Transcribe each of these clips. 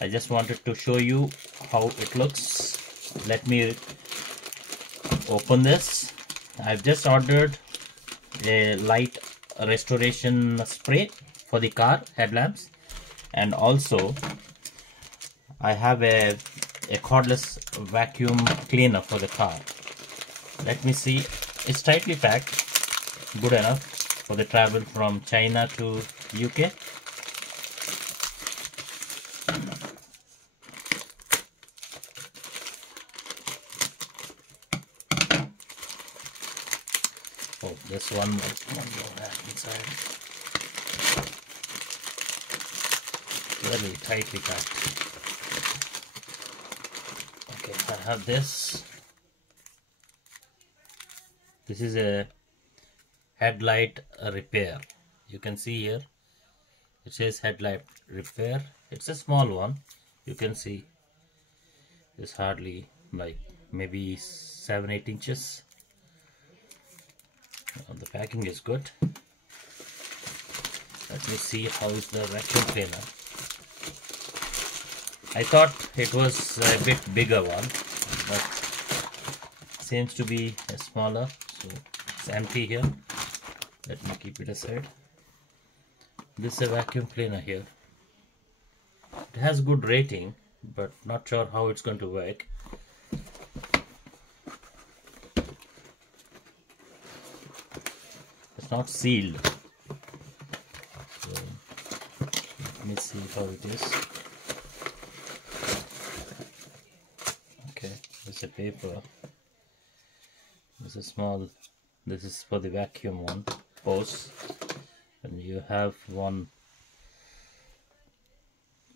I just wanted to show you how it looks. Let me open this. I've just ordered a light restoration spray for the car headlamps, and also I have a cordless vacuum cleaner for the car. Let me see. It's tightly packed, good enough for the travel from China to UK. Oh, this one more inside. Very tightly packed. Okay, I have this. This is a headlight repair. You can see here it says headlight repair. It's a small one. You can see it's hardly like maybe 7-8 inches. The packing is good. Let me see how is the vacuum cleaner. I thought it was a bit bigger one, but seems to be a smaller. So it's empty here. Let me keep it aside. This is a vacuum cleaner here. It has good rating, but not sure how it's going to work. It's not sealed. So let me see how it is. Okay, there's a paper. This is small. This is for the vacuum one hose, and you have one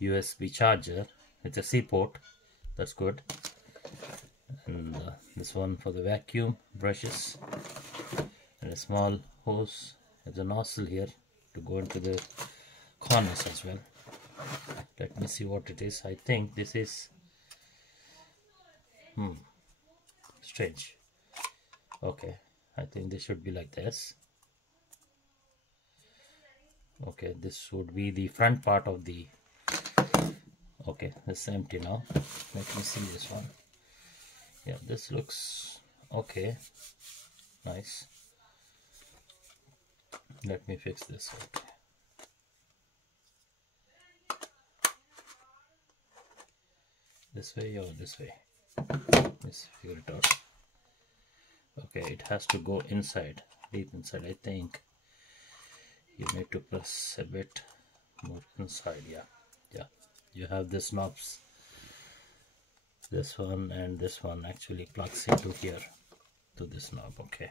USB charger. It's a C port. That's good. And this one for the vacuum brushes, and a small hose. There's a nozzle here to go into the corners as well. Let me see what it is. I think this is strange. Okay, I think this should be like this. Okay, this would be the front part of the. Okay, this is empty now. Let me see this one. Yeah, this looks okay. Nice. Let me fix this. Okay. This way or this way? Let's figure it out. Okay, it has to go inside, deep inside. I think you need to press a bit more inside. Yeah, you have this knobs. This one and this one actually plugs into here, to this knob. Okay,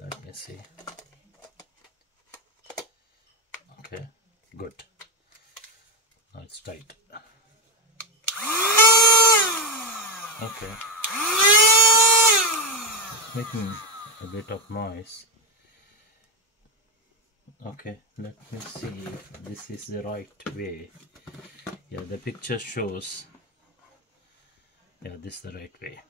let me see. Okay, good. Now it's tight. Okay, it's making a bit of noise. Okay, let me see if this is the right way. Yeah, the picture shows. Yeah, this is the right way.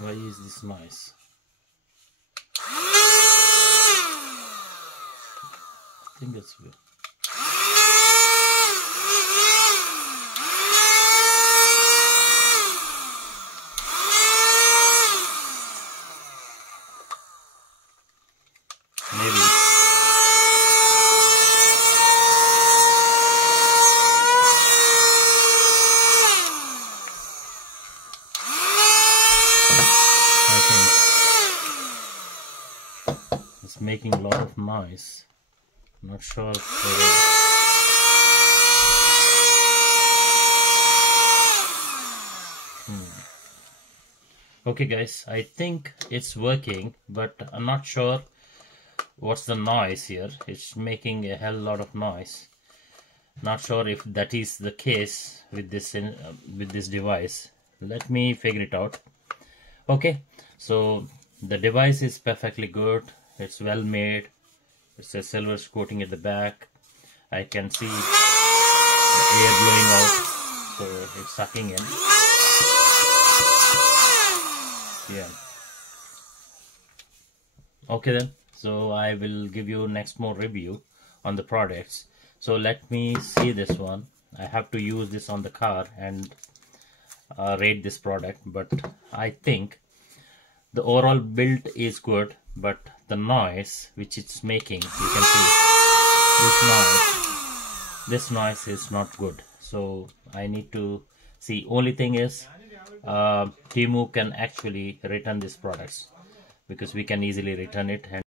Why is this noise? I think it's good. Maybe. I think it's making a lot of noise. I'm not sure if Okay guys, I think it's working, but I'm not sure what's the noise here. It's making a hell lot of noise. Not sure if that is the case with this device. Let me figure it out. Okay, so the device is perfectly good. It's well made. It's a silver coating at the back. I can see the air blowing out, so it's sucking in. Yeah. Okay then. so I will give you next more review on the products. So let me see this one. I have to use this on the car and rate this product, but I think the overall build is good, but the noise which it's making, you can see this noise is not good. So I need to see. Only thing is Temu can actually return these products, because we can easily return it. And